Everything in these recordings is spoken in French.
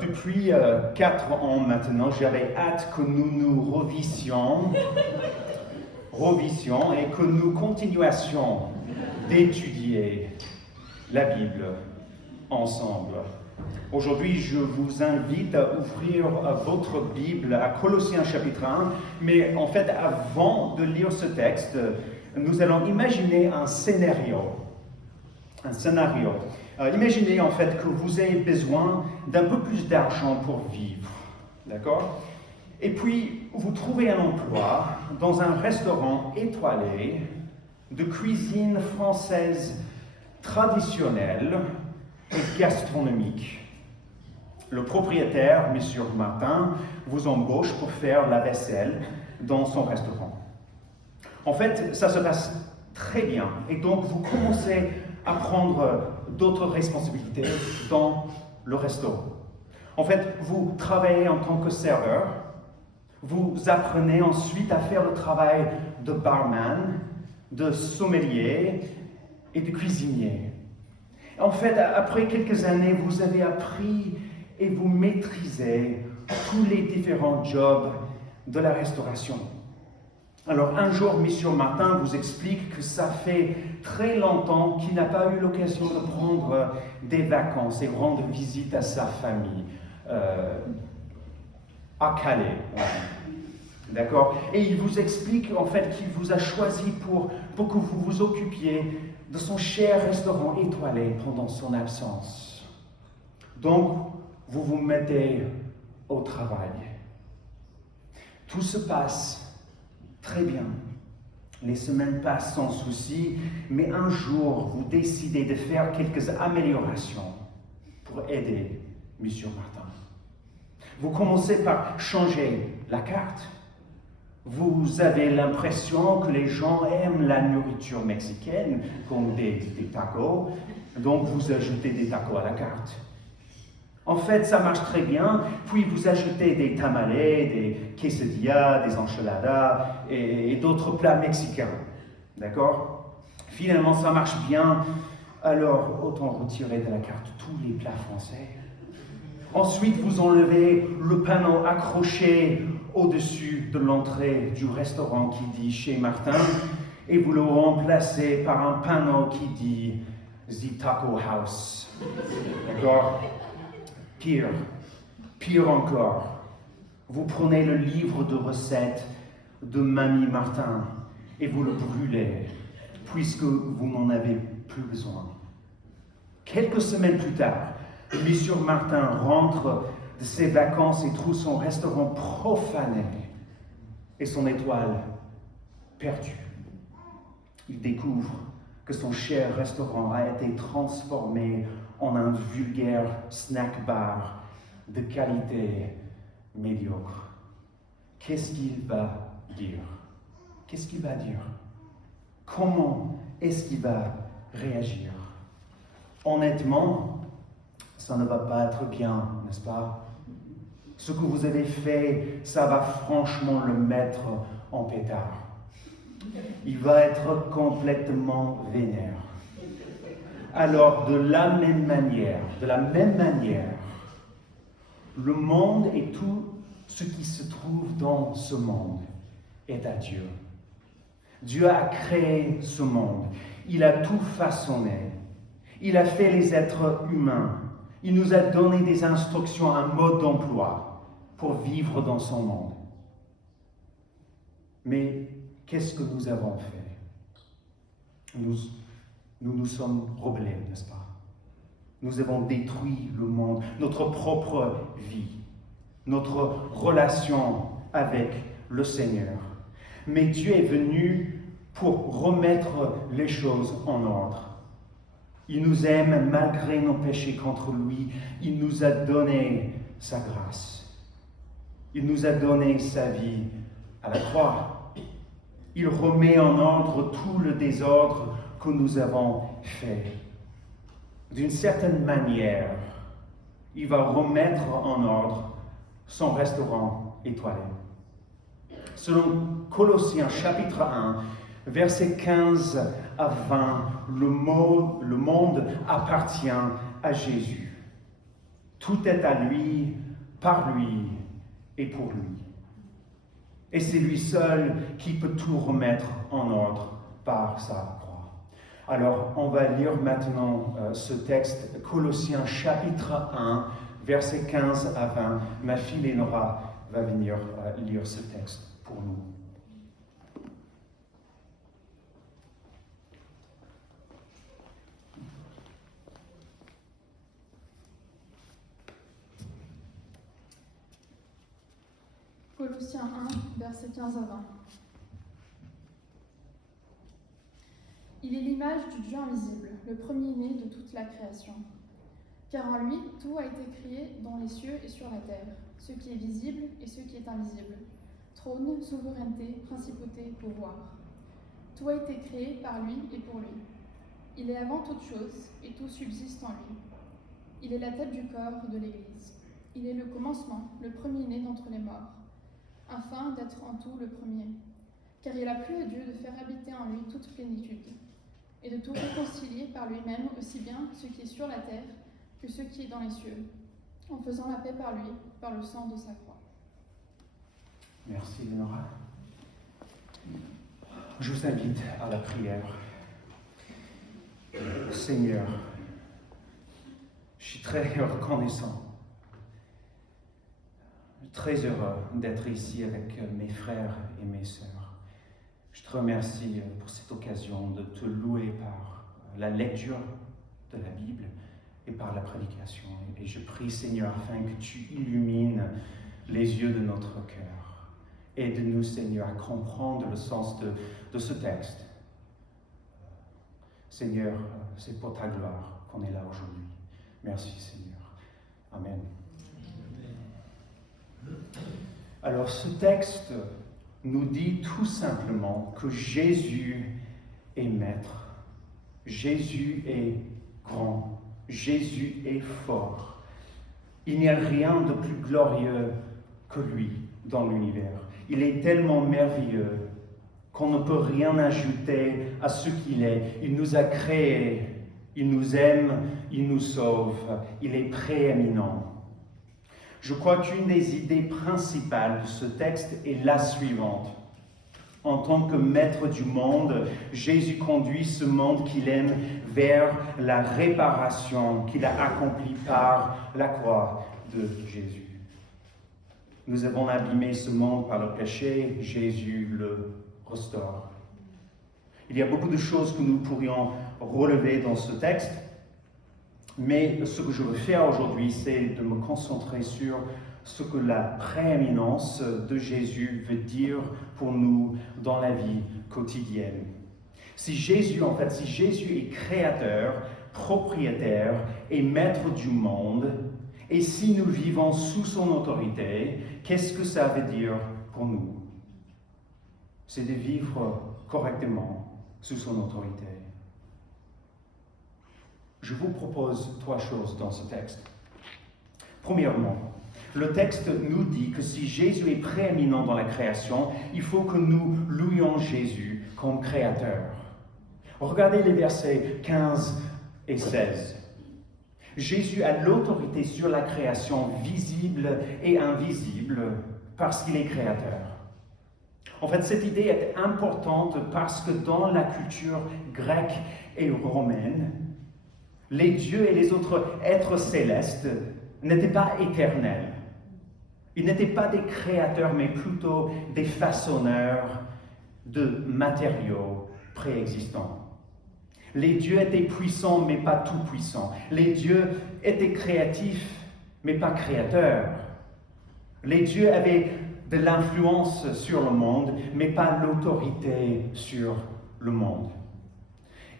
Depuis 4 ans maintenant, j'avais hâte que nous revisions et que nous continuions d'étudier la Bible ensemble. Aujourd'hui, je vous invite à ouvrir votre Bible à Colossiens chapitre 1, mais en fait, avant de lire ce texte, nous allons imaginer un scénario. Imaginez en fait que vous avez besoin d'un peu plus d'argent pour vivre, d'accord? Et puis, vous trouvez un emploi dans un restaurant étoilé de cuisine française traditionnelle et gastronomique. Le propriétaire, M. Martin, vous embauche pour faire la vaisselle dans son restaurant. En fait, ça se passe très bien et donc vous commencez à prendre d'autres responsabilités dans le restaurant. En fait, vous travaillez en tant que serveur, vous apprenez ensuite à faire le travail de barman, de sommelier et de cuisinier. En fait, après quelques années, vous avez appris et vous maîtrisez tous les différents jobs de la restauration. Alors un jour, M. Martin vous explique que ça fait très longtemps qu'il n'a pas eu l'occasion de prendre des vacances et rendre visite à sa famille à Calais. D'accord? Et il vous explique en fait qu'il vous a choisi pour que vous vous occupiez de son cher restaurant étoilé pendant son absence. Donc, vous vous mettez au travail. Tout se passe très bien. Les semaines passent sans souci, mais un jour, vous décidez de faire quelques améliorations pour aider M. Martin. Vous commencez par changer la carte. Vous avez l'impression que les gens aiment la nourriture mexicaine, comme des tacos, donc vous ajoutez des tacos à la carte. En fait, ça marche très bien, puis vous ajoutez des tamales, des quesadillas, des enchiladas et d'autres plats mexicains. D'accord? Finalement, ça marche bien, alors autant retirer de la carte tous les plats français. Ensuite, vous enlevez le panneau accroché au-dessus de l'entrée du restaurant qui dit « Chez Martin » et vous le remplacez par un panneau qui dit « The Taco House ». D'accord? Pire encore, vous prenez le livre de recettes de Mamie Martin et vous le brûlez, puisque vous n'en avez plus besoin. Quelques semaines plus tard, M. Martin rentre de ses vacances et trouve son restaurant profané et son étoile perdue. Il découvre que son cher restaurant a été transformé en un vulgaire snack bar de qualité médiocre. Qu'est-ce qu'il va dire? Comment est-ce qu'il va réagir? Honnêtement, ça ne va pas être bien, n'est-ce pas? Ce que vous avez fait, ça va franchement le mettre en pétard. Il va être complètement vénère. Alors, de la même manière, le monde et tout ce qui se trouve dans ce monde est à Dieu. Dieu a créé ce monde. Il a tout façonné. Il a fait les êtres humains. Il nous a donné des instructions, un mode d'emploi pour vivre dans son monde. Mais qu'est-ce que nous avons fait? Nous sommes rebellés, n'est-ce pas? Nous avons détruit le monde, notre propre vie, notre relation avec le Seigneur. Mais Dieu est venu pour remettre les choses en ordre. Il nous aime malgré nos péchés contre lui. Il nous a donné sa grâce. Il nous a donné sa vie à la croix. Il remet en ordre tout le désordre que nous avons fait. D'une certaine manière, il va remettre en ordre son restaurant étoilé. Selon Colossiens chapitre 1, versets 15 à 20, le monde appartient à Jésus. Tout est à lui, par lui et pour lui. Et c'est lui seul qui peut tout remettre en ordre par sa croix. Alors, on va lire maintenant ce texte, Colossiens chapitre 1, versets 15 à 20. Ma fille Lénora va venir lire ce texte pour nous. Colossiens 1, versets 15 à 20. Il est l'image du Dieu invisible, le premier-né de toute la création. Car en lui, tout a été créé dans les cieux et sur la terre, ce qui est visible et ce qui est invisible. Trône, souveraineté, principauté, pouvoir. Tout a été créé par lui et pour lui. Il est avant toute chose et tout subsiste en lui. Il est la tête du corps de l'Église. Il est le commencement, le premier-né d'entre les morts, afin d'être en tout le premier. Car il a plu à Dieu de faire habiter en lui toute plénitude, et de tout réconcilier par lui-même aussi bien ce qui est sur la terre que ce qui est dans les cieux, en faisant la paix par lui, par le sang de sa croix. Merci Lénora. Je vous invite à la prière. Seigneur, je suis très reconnaissant, très heureux d'être ici avec mes frères et mes sœurs. Je te remercie pour cette occasion de te louer par la lecture de la Bible et par la prédication. Et je prie, Seigneur, afin que tu illumines les yeux de notre cœur. Aide-nous, Seigneur, à comprendre le sens de ce texte. Seigneur, c'est pour ta gloire qu'on est là aujourd'hui. Merci, Seigneur. Amen. Alors, ce texte nous dit tout simplement que Jésus est maître. Jésus est grand. Jésus est fort. Il n'y a rien de plus glorieux que lui dans l'univers. Il est tellement merveilleux qu'on ne peut rien ajouter à ce qu'il est. Il nous a créés, il nous aime, il nous sauve, il est prééminent. Je crois qu'une des idées principales de ce texte est la suivante. En tant que maître du monde, Jésus conduit ce monde qu'il aime vers la réparation qu'il a accomplie par la croix de Jésus. Nous avons abîmé ce monde par le péché, Jésus le restaure. Il y a beaucoup de choses que nous pourrions relever dans ce texte, mais ce que je veux faire aujourd'hui, c'est de me concentrer sur ce que la prééminence de Jésus veut dire pour nous dans la vie quotidienne. Si Jésus est créateur, propriétaire et maître du monde, et si nous vivons sous son autorité, qu'est-ce que ça veut dire pour nous? C'est de vivre correctement sous son autorité. Je vous propose 3 choses dans ce texte. Premièrement, le texte nous dit que si Jésus est prééminent dans la création, il faut que nous louions Jésus comme créateur. Regardez les versets 15 et 16. Jésus a l'autorité sur la création visible et invisible parce qu'il est créateur. En fait, cette idée est importante parce que dans la culture grecque et romaine, les dieux et les autres êtres célestes n'étaient pas éternels. Ils n'étaient pas des créateurs, mais plutôt des façonneurs de matériaux préexistants. Les dieux étaient puissants, mais pas tout-puissants. Les dieux étaient créatifs, mais pas créateurs. Les dieux avaient de l'influence sur le monde, mais pas l'autorité sur le monde.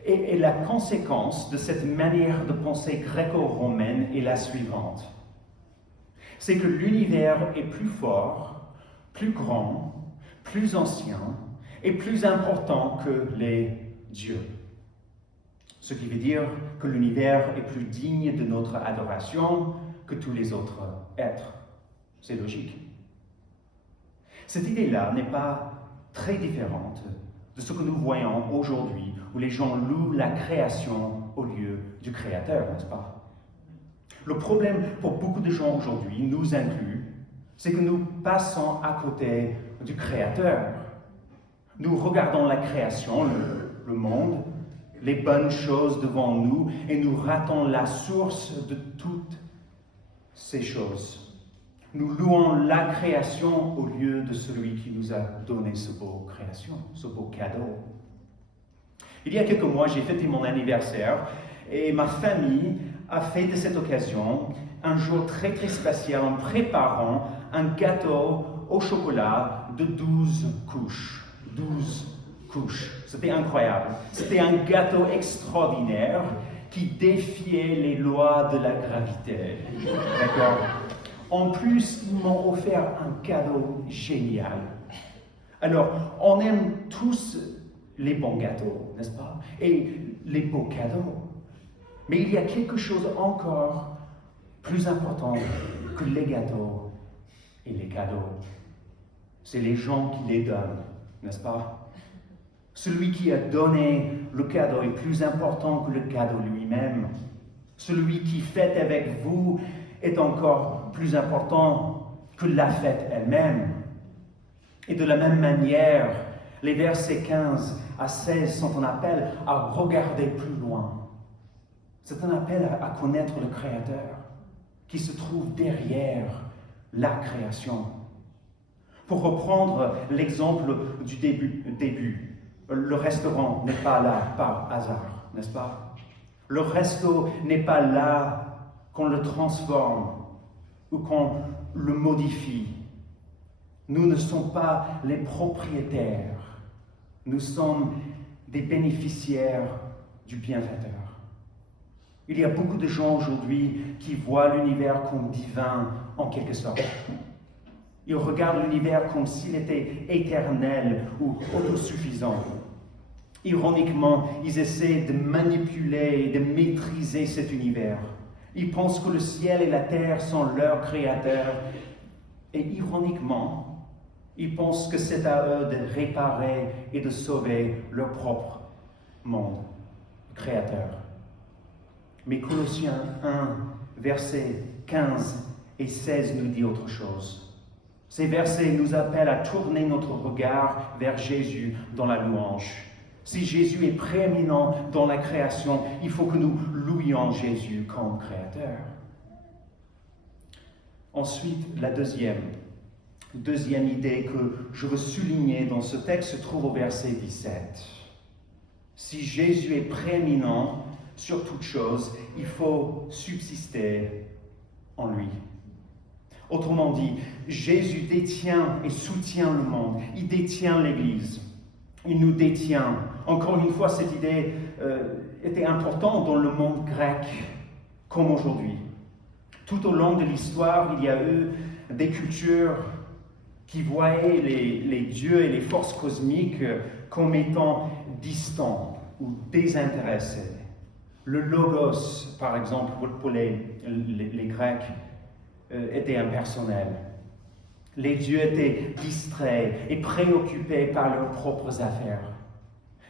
Et la conséquence de cette manière de penser gréco-romaine est la suivante. C'est que l'univers est plus fort, plus grand, plus ancien et plus important que les dieux. Ce qui veut dire que l'univers est plus digne de notre adoration que tous les autres êtres. C'est logique. Cette idée-là n'est pas très différente de ce que nous voyons aujourd'hui, où les gens louent la création au lieu du Créateur, n'est-ce pas? Le problème pour beaucoup de gens aujourd'hui, nous inclus, c'est que nous passons à côté du Créateur. Nous regardons la création, le monde, les bonnes choses devant nous, et nous ratons la source de toutes ces choses. Nous louons la création au lieu de celui qui nous a donné ce beau création, ce beau cadeau. Il y a quelques mois, j'ai fêté mon anniversaire et ma famille a fait de cette occasion un jour très très spécial en préparant un gâteau au chocolat de 12 couches. 12 couches. C'était incroyable. C'était un gâteau extraordinaire qui défiait les lois de la gravité. D'accord? En plus, ils m'ont offert un cadeau génial. Alors, on aime tous les bons gâteaux, n'est-ce pas? Et les beaux cadeaux. Mais il y a quelque chose encore plus important que les gâteaux et les cadeaux. C'est les gens qui les donnent, n'est-ce pas? Celui qui a donné le cadeau est plus important que le cadeau lui-même. Celui qui fête avec vous est encore plus important que la fête elle-même. Et de la même manière, les versets 15 à 16 sont un appel à regarder plus loin. C'est un appel à connaître le Créateur qui se trouve derrière la création. Pour reprendre l'exemple du début, le restaurant n'est pas là par hasard, n'est-ce pas? Le resto n'est pas là qu'on le transforme ou qu'on le modifie. Nous ne sommes pas les propriétaires, nous sommes des bénéficiaires du bienfaiteur. Il y a beaucoup de gens aujourd'hui qui voient l'univers comme divin en quelque sorte. Ils regardent l'univers comme s'il était éternel ou autosuffisant. Ironiquement, ils essaient de manipuler et de maîtriser cet univers. Ils pensent que le ciel et la terre sont leurs créateurs. Et ironiquement, ils pensent que c'est à eux de réparer et de sauver leur propre monde créateur. Mais Colossiens 1, versets 15 et 16 nous dit autre chose. Ces versets nous appellent à tourner notre regard vers Jésus dans la louange. Si Jésus est prééminent dans la création, il faut que nous louions Jésus comme Créateur. Ensuite, la deuxième idée que je veux souligner dans ce texte se trouve au verset 17. Si Jésus est prééminent sur toute chose, il faut subsister en lui. Autrement dit, Jésus détient et soutient le monde. Il détient l'Église. Il nous détient. Encore une fois, cette idée était importante dans le monde grec, comme aujourd'hui. Tout au long de l'histoire, il y a eu des cultures qui voyaient les dieux et les forces cosmiques comme étant distants ou désintéressés. Le logos, par exemple, pour les Grecs, était impersonnel. Les dieux étaient distraits et préoccupés par leurs propres affaires.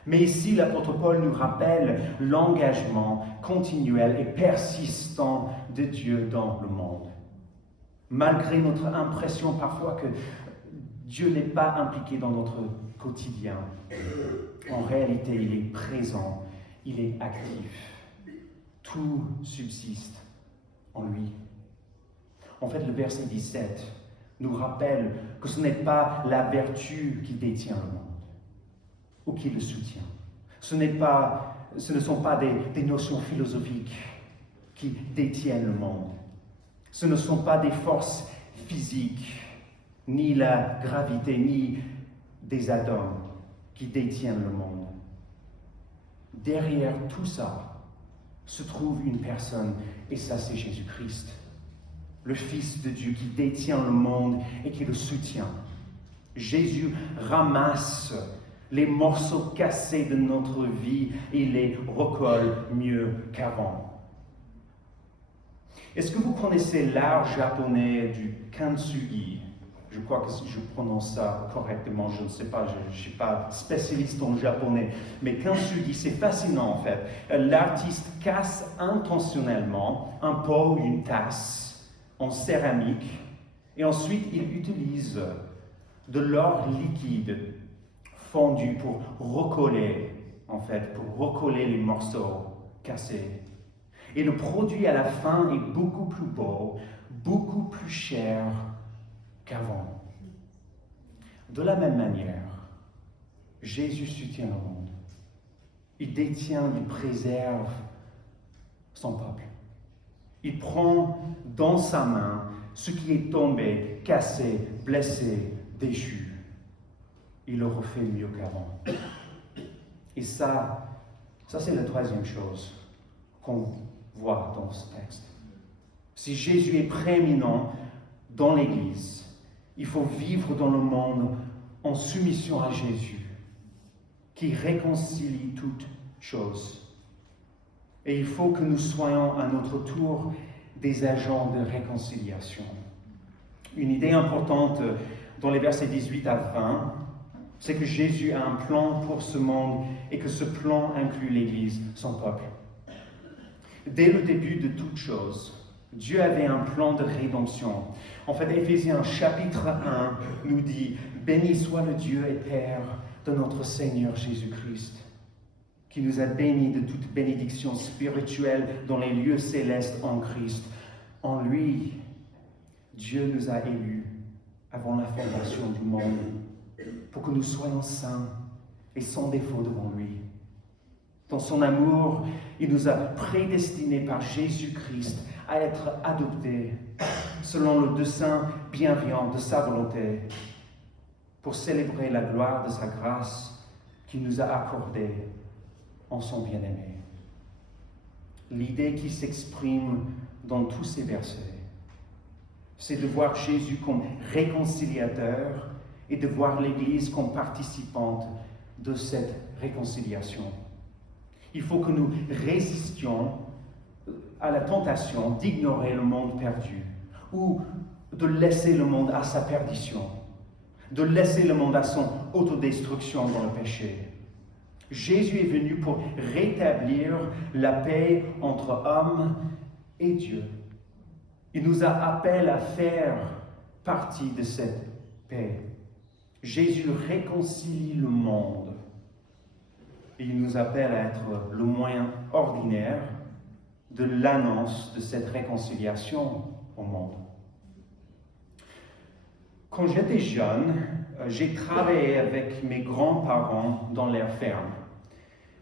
Mais ici, l'apôtre Paul nous rappelle l'engagement continuel et persistant de Dieu dans le monde. Malgré notre impression parfois que Dieu n'est pas impliqué dans notre quotidien, en réalité, il est présent, il est actif. Tout subsiste en lui. En fait, le verset 17 nous rappelle que ce n'est pas la vertu qui détient le monde ou qui le soutient. Ce ne sont pas des notions philosophiques qui détiennent le monde. Ce ne sont pas des forces physiques, ni la gravité, ni des atomes qui détiennent le monde. Derrière tout ça se trouve une personne, et ça c'est Jésus-Christ, le Fils de Dieu qui détient le monde et qui le soutient. Jésus ramasse les morceaux cassés de notre vie et les recolle mieux qu'avant. Est-ce que vous connaissez l'art japonais du kintsugi? Je crois que je prononce ça correctement, je ne sais pas, je ne suis pas spécialiste en japonais. Mais Kintsugi, c'est fascinant en fait. L'artiste casse intentionnellement un pot ou une tasse en céramique et ensuite il utilise de l'or liquide fondu pour recoller, en fait, pour recoller les morceaux cassés. Et le produit à la fin est beaucoup plus beau, beaucoup plus cher qu'avant. De la même manière, Jésus soutient le monde. Il détient, il préserve son peuple. Il prend dans sa main ce qui est tombé, cassé, blessé, déchu. Il le refait mieux qu'avant. Et ça c'est la troisième chose qu'on voit dans ce texte. Si Jésus est prééminent dans l'Église, il faut vivre dans le monde en soumission à Jésus, qui réconcilie toutes choses. Et il faut que nous soyons à notre tour des agents de réconciliation. Une idée importante dans les versets 18 à 20, c'est que Jésus a un plan pour ce monde et que ce plan inclut l'Église, son peuple. Dès le début de toutes choses, Dieu avait un plan de rédemption. En fait, Éphésiens chapitre 1 nous dit « Béni soit le Dieu et Père de notre Seigneur Jésus-Christ, qui nous a bénis de toute bénédiction spirituelle dans les lieux célestes en Christ. En lui, Dieu nous a élus avant la fondation du monde, pour que nous soyons saints et sans défaut devant lui. Dans son amour, il nous a prédestinés par Jésus-Christ à être adoptés selon le dessein bienveillant de sa volonté, pour célébrer la gloire de sa grâce qu'il nous a accordée en son bien-aimé. L'idée qui s'exprime dans tous ces versets, c'est de voir Jésus comme réconciliateur et de voir l'Église comme participante de cette réconciliation. Il faut que nous résistions à la tentation d'ignorer le monde perdu ou de laisser le monde à sa perdition, de laisser le monde à son autodestruction dans le péché. Jésus est venu pour rétablir la paix entre hommes et Dieu. Il nous appelle à faire partie de cette paix. Jésus réconcilie le monde et il nous appelle à être le moyen ordinaire de l'annonce de cette réconciliation au monde. Quand j'étais jeune, j'ai travaillé avec mes grands-parents dans leur ferme.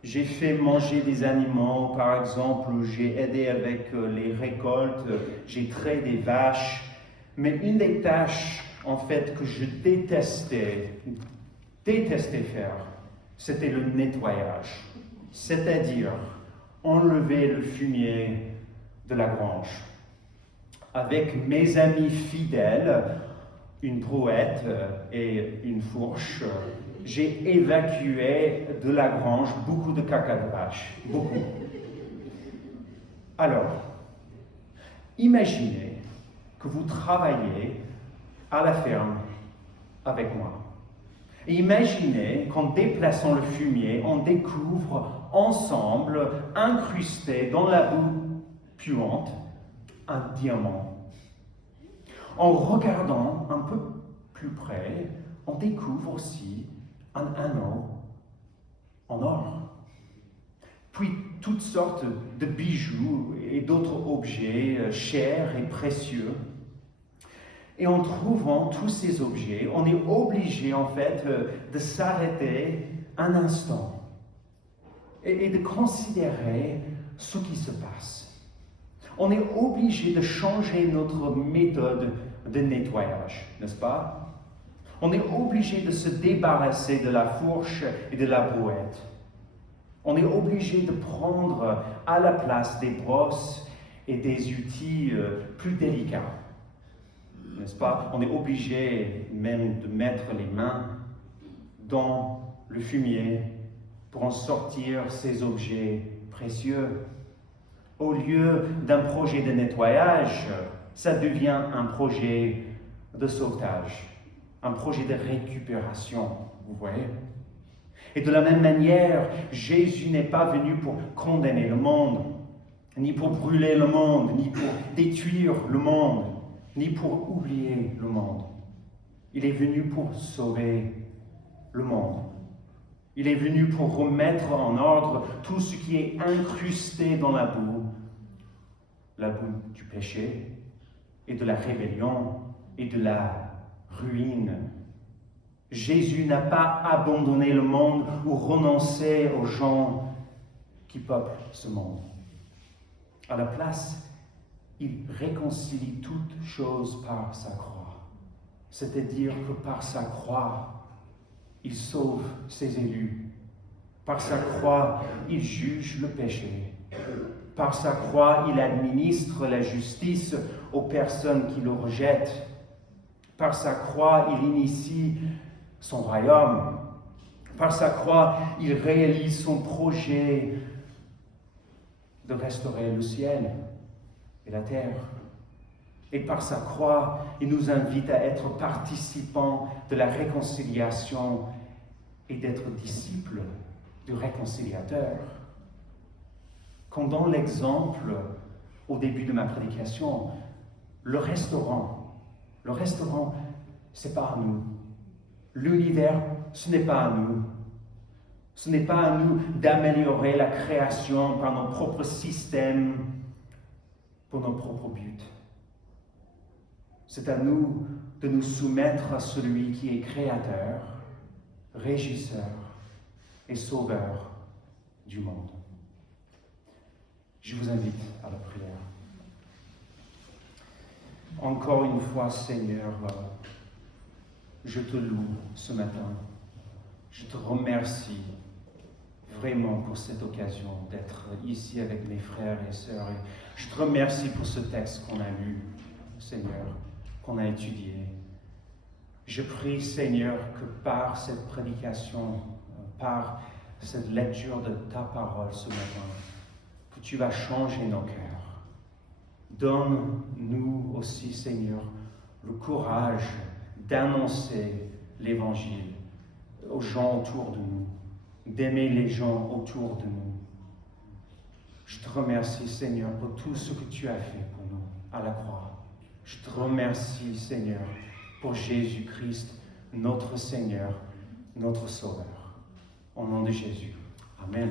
J'ai fait manger des animaux, par exemple, j'ai aidé avec les récoltes, j'ai traité des vaches. Mais une des tâches, en fait, que je détestais faire, c'était le nettoyage. C'est-à-dire enlever le fumier de la grange. Avec mes amis fidèles, une brouette et une fourche, j'ai évacué de la grange beaucoup de caca de vache, beaucoup. Alors, imaginez que vous travaillez à la ferme avec moi. Et imaginez qu'en déplaçant le fumier, on découvre ensemble, incrusté dans la boue puante, un diamant. En regardant un peu plus près, on découvre aussi un anneau en or. Puis toutes sortes de bijoux et d'autres objets chers et précieux. Et en trouvant tous ces objets, on est obligé en fait de s'arrêter un instant et de considérer ce qui se passe. On est obligé de changer notre méthode de nettoyage, n'est-ce pas? On est obligé de se débarrasser de la fourche et de la brouette. On est obligé de prendre à la place des brosses et des outils plus délicats, n'est-ce pas? On est obligé même de mettre les mains dans le fumier pour en sortir ces objets précieux. Au lieu d'un projet de nettoyage, ça devient un projet de sauvetage. un projet de récupération, vous voyez. Et de la même manière, Jésus n'est pas venu pour condamner le monde, ni pour brûler le monde, ni pour détruire le monde, ni pour oublier le monde. Il est venu pour sauver le monde. Il est venu pour remettre en ordre tout ce qui est incrusté dans la boue du péché et de la rébellion et de la ruine. Jésus n'a pas abandonné le monde ou renoncé aux gens qui peuplent ce monde. À la place, il réconcilie toutes choses par sa croix. C'est-à-dire que par sa croix, il sauve ses élus. Par sa croix, il juge le péché. Par sa croix, il administre la justice aux personnes qui le rejettent. Par sa croix, il initie son royaume. Par sa croix, il réalise son projet de restaurer le ciel et la terre. Et par sa croix, il nous invite à être participants de la réconciliation et d'être disciples du réconciliateur. Comme dans l'exemple au début de ma prédication, le restaurant, c'est pas à nous. L'univers, ce n'est pas à nous. Ce n'est pas à nous d'améliorer la création par nos propres systèmes, pour nos propres buts. C'est à nous de nous soumettre à celui qui est créateur, régisseur et sauveur du monde. Je vous invite à la prière. Encore une fois, Seigneur, je te loue ce matin. Je te remercie vraiment pour cette occasion d'être ici avec mes frères et sœurs. Et je te remercie pour ce texte qu'on a lu, Seigneur, qu'on a étudié. Je prie, Seigneur, que par cette prédication, par cette lecture de ta parole ce matin, que tu vas changer nos cœurs. Donne-nous aussi, Seigneur, le courage d'annoncer l'Évangile aux gens autour de nous, d'aimer les gens autour de nous. Je te remercie, Seigneur, pour tout ce que tu as fait pour nous à la croix. Je te remercie, Seigneur, pour Jésus-Christ, notre Seigneur, notre Sauveur. Au nom de Jésus. Amen.